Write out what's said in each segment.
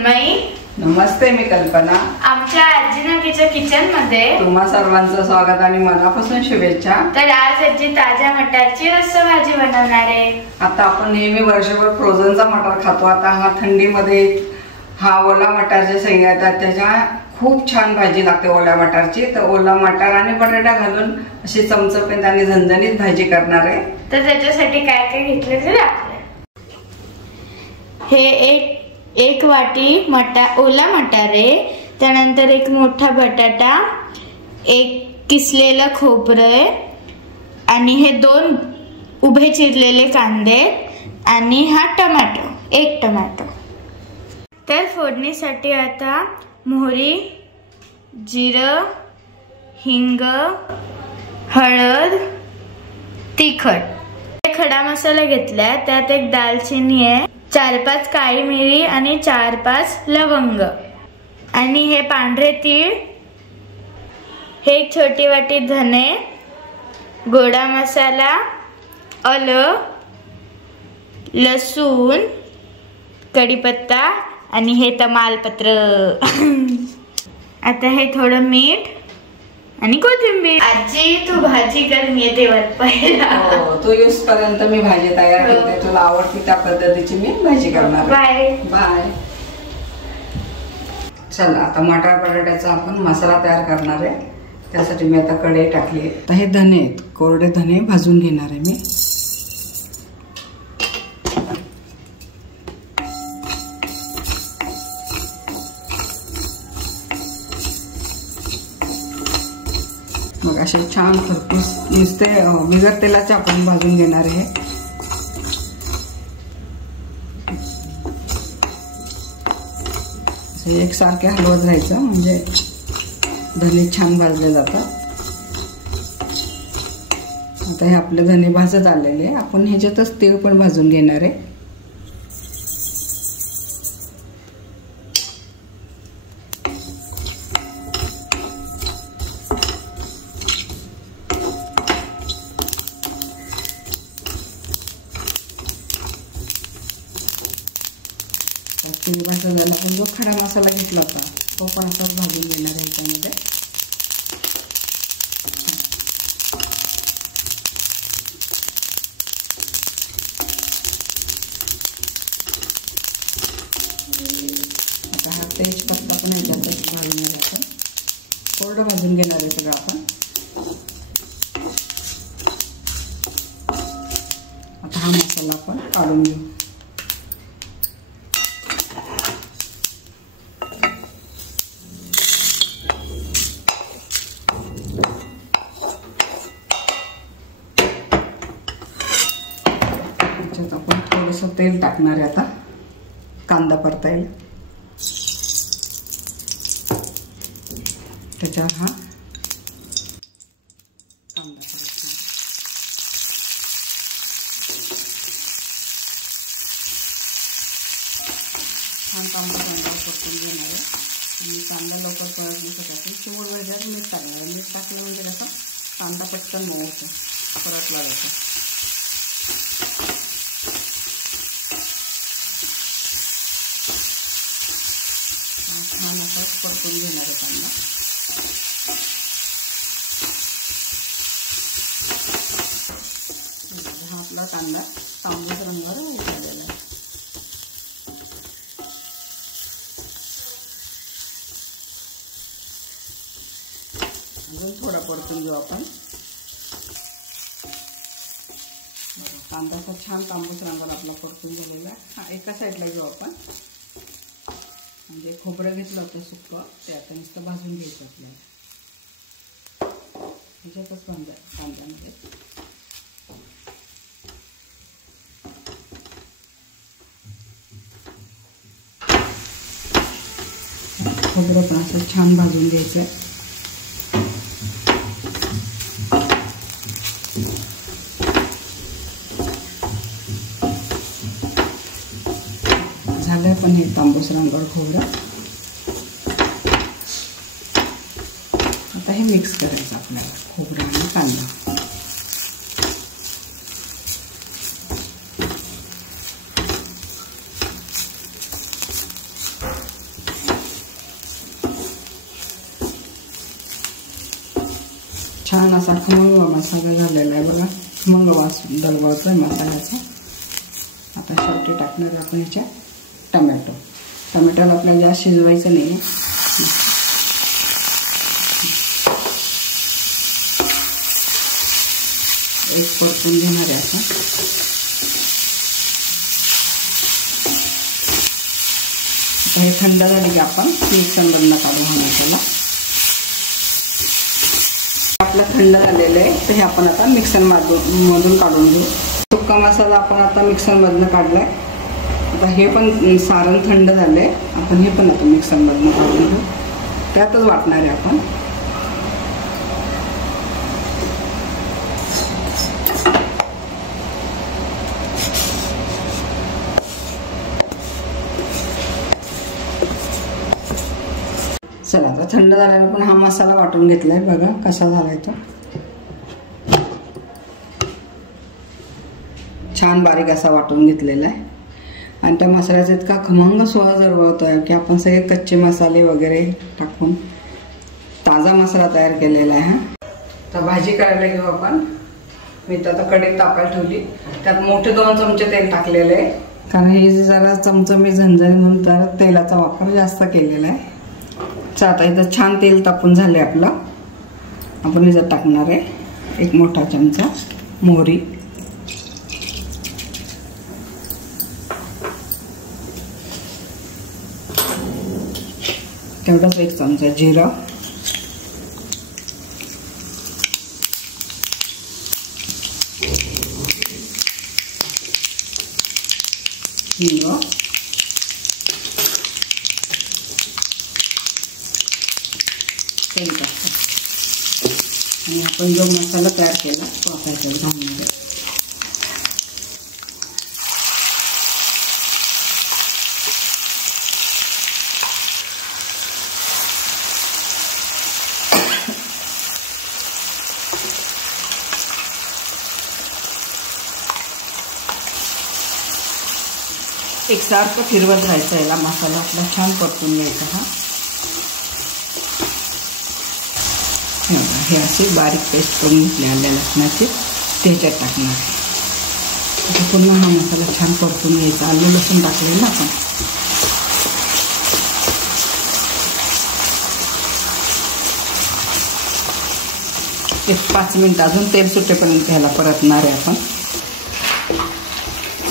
तन्मयी. नमस्ते, मी कल्पना. आमच्या आजीनगीच्या किचन मध्ये तुम्हा सर्वांचं स्वागत आणि मनापासून शुभेच्छा. तर आज आजी ताज्या मटारची रस्सा भाजी बनवणार आहे. आता आपण नेहमी वर्षभर फ्रोझनचा मटार खातो. आता हा थंडीमध्ये हा ओला मटार जे शेंगा येतात त्याच्या खूप छान भाजी लागते ओल्या मटारची. तर ओला मटार आणि बटाटा घालून अशी चमचमीत आणि झणझणीत भाजी करणार आहे. तर त्याच्यासाठी काय काय घेतलं ते दाखवूया. हे एक वाटी ओला मटार आहे. त्यानंतर एक मोठा बटाटा, एक किसलेलं खोबरं आहे आणि हे 2 उभे चिरलेले कांदे आणि हा टोमॅटो, 1 टोमॅटो. तर फोडणीसाठी आता मोहरी, जिरं, हिंग, हळद, तिखट, खडा मसाला घेतलाय. त्यात एक दालचिनी आहे, 4-5 काळी मिरी आणि 4-5 लवंग आणि हे पांढरे तीळ, हे एक छोटी वाटी धने, गोडा मसाला, आलं, लसूण, कढीपत्ता आणि हे तमालपत्र. आता हे थोडं मीठ आणि कोथिंबीर. आजी तू भाजी कर, मी येते वर पहिला. तू येऊस पर्यंत मी भाजी तयार करते. तुला आवडते त्या पद्धतीची मी भाजी करणार. Bye bye. चला आता मटार बटाट्याचा आपण मसाला तयार करणार आहे. त्यासाठी मी आता कढई टाकली आहे. आता हे धने आहेत, कोरडे धने भाजून घेणार आहे मी. मग असे छान खरपूस नुसते बिगर तेलाचे आपण भाजून घेणार आहे. एकसारखे हलवत राहायचं म्हणजे धने छान भाजले जातात. आता हे आपले धने भाजत आलेले, आपण ह्याच्यातच तीळ पण भाजून घेणार आहे. तीळ भाजून झाला, आपण जो खडा मसाला घेतला होता तो पण असाच भाजून घेणार आहे ह्याच्यामध्ये. आता हा तेजपत्ता पण ह्याच्यातच भाजून घेणार आपण. कोरडं भाजून घेणार आहे सगळं आपण. आता हा मसाला आपण काढून घेऊ. आपण थोडंसं तेल टाकणार आहे आता कांदा परतायला. त्याच्यावर हा कांदा परतणार. छान कांदा परतून घेणार आहे. आणि कांदा लवकर परतण्यासाठी आपण चिमूट वेळेवर मीठ टाकणार आहे. मीठ टाकलं म्हणजे कसं कांदा पटकन मऊ होतो, परतला जातो. छान असं परतून घेणार आहे कांदा. हा आपला कांदा तांबूस रंगावर उतरलेला आहे. अजून थोडा परतून घेऊ आपण. कांदा असा छान तांबूस रंगावर आपला परतून झालेला आहे. हा एका साईडला घेऊ आपण. म्हणजे खोबरं घेतलं होतं सुक्कं, ते आता नुसतं भाजून घ्यायचं आपल्याला ह्याच्यातच कांद्यामध्ये. खोबरं पण असं छान भाजून घ्यायचं. झालं पण हे तांबूस रंगावर खोबरं. आता हे मिक्स करायचं आपल्याला खोबरं आणि कांदा. छान असा खमंग मसाला झालेला आहे बघा. खमंग वास दरवळतोय मसाल्याचा. आता शेवटी टाकणार आपण ह्याच्या टमॅटो. टमॅटोला आपल्याला जास्त शिजवायचं नाही. एक परतून घेणार आहे आपण. आता हे थंड झाले की आपण मिक्सरमधनं काढू हा मसाला. आपला थंड झालेलं आहे तर हे आपण आता मिक्सरमधून काढून घेऊ. सुक्का मसाला आपण आता मिक्सरमधनं काढलाय. आता हे पण सारण थंड झालंय. आपण हे पण आता मिक्सरमधनं काढून घेऊ. त्यातच वाटणार आहे आपण. चला आता थंड झाल्यावर पण हा मसाला वाटून घेतलाय. बघा कसा झालाय तो. छान बारीक असा वाटून घेतलेला आहे. आणि त्या मसाल्याचा इतका खमंग सुवास दरवळतोय की आपण सगळे कच्चे मसाले वगैरे टाकून ताजा मसाला तयार केलेला आहे. तर भाजी करायला घेऊ आपण. मी तर आता कढईत तापायला ठेवली. त्यात मोठे 2 चमचे तेल टाकलेले आहे. कारण हे जरा चमचमी झणझणी म्हणून तर तेलाचा वापर जास्त केलेला आहे. आता इथं छान तेल तापून झाले आपलं. आपण इथं टाकणार आहे 1 मोठा चमचा मोहरी. तेवढाच 1 चमचा जिरा. हिंग. आणि आपण जो मसाला तयार केला तो आता याच्यात घालून. एकसारखं फिरवत राहायचं. याला मसाला आपला छान परतून घ्यायचा. हा हे अशी बारीक पेस्ट करून घेतली आल्या लसणाची त्याच्यात टाकणार. आता पुन्हा हा मसाला छान परतून घ्यायचा. आलं लसूण टाकलेलं ना आपण. एक 5 मिनिट अजून तेल सुटेपर्यंत ह्याला परतणार आहे आपण.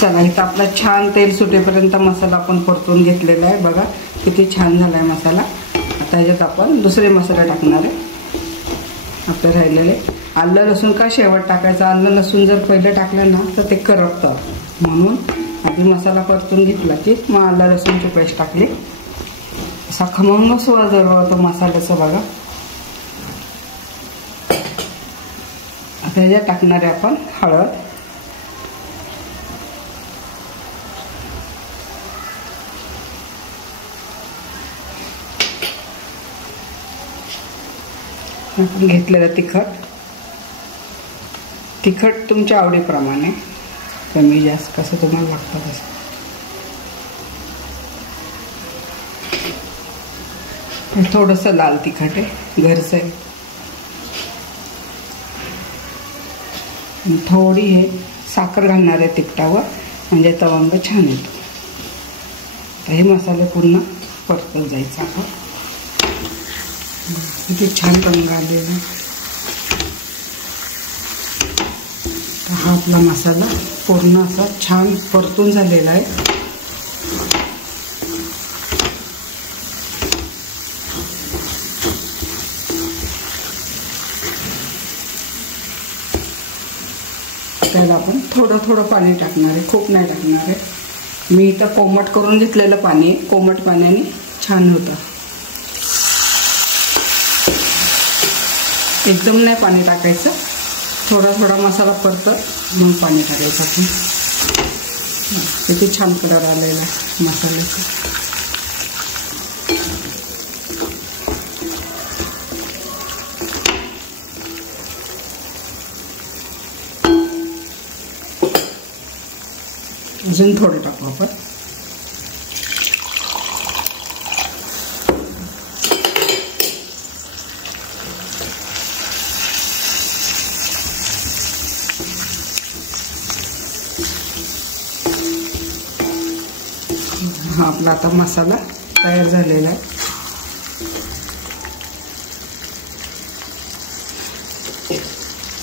चला इथं आपला छान तेल सुटेपर्यंत मसाला आपण परतून घेतलेला आहे. बघा किती छान झाला आहे मसाला. आता ह्याच्यात आपण दुसरे मसाले टाकणार आहे. आपलं राहिलेले आलं लसूण का शेवट टाकायचं. आलं लसूण जर पहिलं टाकलं ना तर ते करपतं. म्हणून आधी मसाला परतून घेतला की मग आलं लसूणची पेस्ट टाकली. असा खमंग सुवास दरवळतो मसाल्याचा. बघा आता ह्याच्यात टाकणार आहे आपण हळद. आपण घेतलेलं तिखट तुमच्या आवडीप्रमाणे कमी जास्त कसं तुम्हाला लागतं तसं. थोडंसं लाल तिखट आहे घरचं आहे. थोडी हे साखर घालणार आहे तिखटावर म्हणजे तवंग छान येतो. हे मसाले पूर्ण परतत जायचं आपण. किती छान रंग आलेला. हा आपला मसाला पूर्ण असा छान परतून झालेला आहे. त्याला आपण थोडं थोडं पाणी टाकणार आहे. खूप नाही टाकणार आहे. मी इथं कोमट करून घेतलेलं पाणी. कोमट पाण्याने छान होतं. एकदम नाही पाणी टाकायचं. थोडा थोडा मसाला परतत मग पाणी टाकायचं आपण. किती छान कलर आलेला आहे मसाल्याचा. अजून थोडं टाकू आपण. आपला आता मसाला तयार झालेला आहे.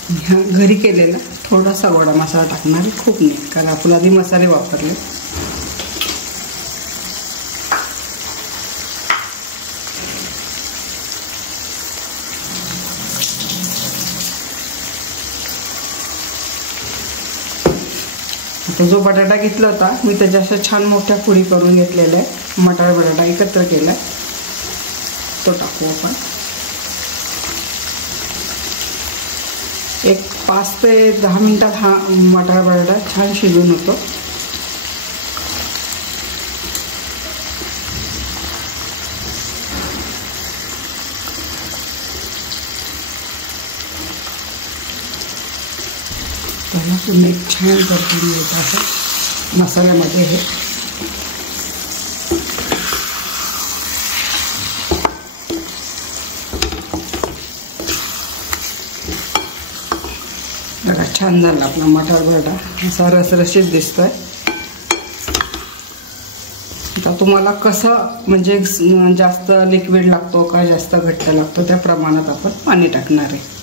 ह्या घरी केलेला थोडासा गोडा मसाला टाकणार आहे, खूप नाही, कारण आपण आधी मसाले वापरले. जो बटाटा घेतला होता मी त्याच्या अशा छान मोठ्या फोडी करून घेतलेल्या आहे. मटार बटाटा एकत्र केला तो टाकू आपण. एक 5 ते 10 मिनिटात हा मटार बटाटा छान शिजून होतो. त्याला तुम्ही छान परतून येत आहे मसाल्यामध्ये. हे बघा छान झाला आपला मटार बटाटा, असा रसरशीत दिसतोय. आता तुम्हाला कसं म्हणजे जास्त लिक्विड लागतो का जास्त घट्ट लागतो त्या प्रमाणात आपण पाणी टाकणार आहे.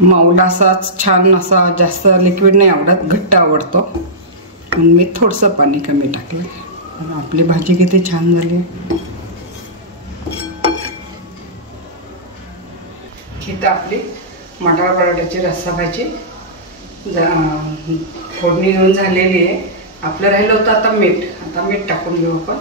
माऊला असाच छान असा जास्त लिक्विड नाही आवडत, घट्ट आवडतो, म्हणून मी थोडंसं पाणी कमी टाकलं. आपली भाजी किती छान झाली. ही आपली मटार बटाट्याची रस्सा भाजी फोडणी घेऊन झालेली आहे. आपलं राहिलं होतं आता मीठ. आता मीठ टाकून घेऊ आपण.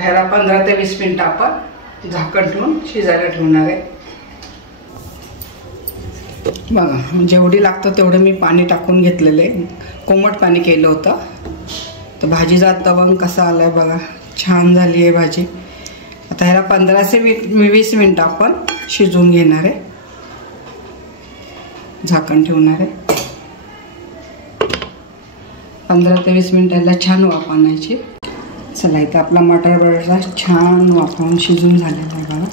ह्याला 15 ते 20 मिनिटं आपण झाकण ठेवून शिजायला ठेवणार आहे. बघा जेवढी लागतं तेवढं मी पाणी टाकून घेतलेलं आहे. कोमट पाणी केलं होतं. तर भाजीचा तवंग कसा आलाय बघा, छान झाली आहे भाजी. आता ह्याला 15 ते 20 मिनिटं आपण शिजवून घेणार आहे. झाकण ठेवणार आहे. 15 ते 20 मिनिटं ह्याला छान वाफ आणायची. चला इथं आपला मटार बटाटा छान वाफवून शिजून झालेला आहे बघा.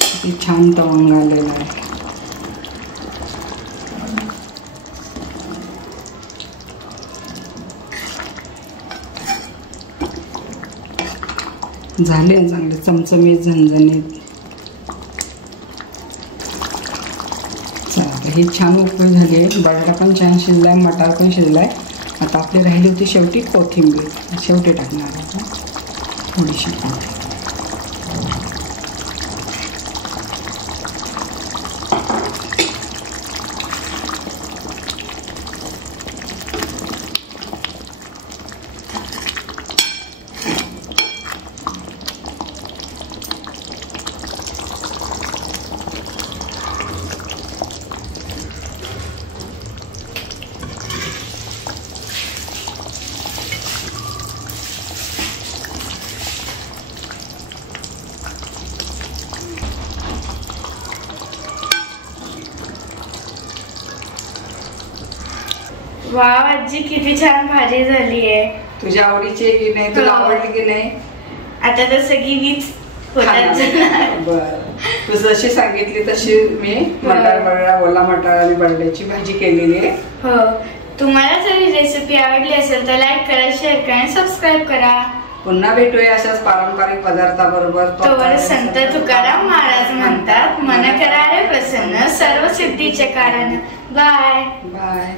किती छान तवंग आलेला आहे. झाले चांगले चमचमीत झणझणीत. चला ही छान उकळी झाली आहे. बटाटा पण छान शिजलाय, मटार पण शिजलाय. आता आपली राहिली होती शेवटी कोथिंबीर, शेवटी टाकणार आपण थोडीशी. वाव आजी किती छान भाजी झाली आहे. तुझ्या आवडीची आहे की नाही, तुला आवडली की नाही? आता तर सगळी मीच बरं, तू जशी सांगितली तशी मी मटार बटाटा, ओला मटार आणि बटाट्याची भाजी केलेली आहे. हो, तुम्हाला जर ही रेसिपी आवडली असेल तर लाईक करा, शेअर करा आणि सबस्क्राईब करा. पुन्हा भेटूया अशाच पारंपरिक पदार्थाबरोबर. तोवर संत तुकाराम महाराज म्हणतात, मन करारे प्रसन्न सर्व सिद्धीचे कारण. Bye bye.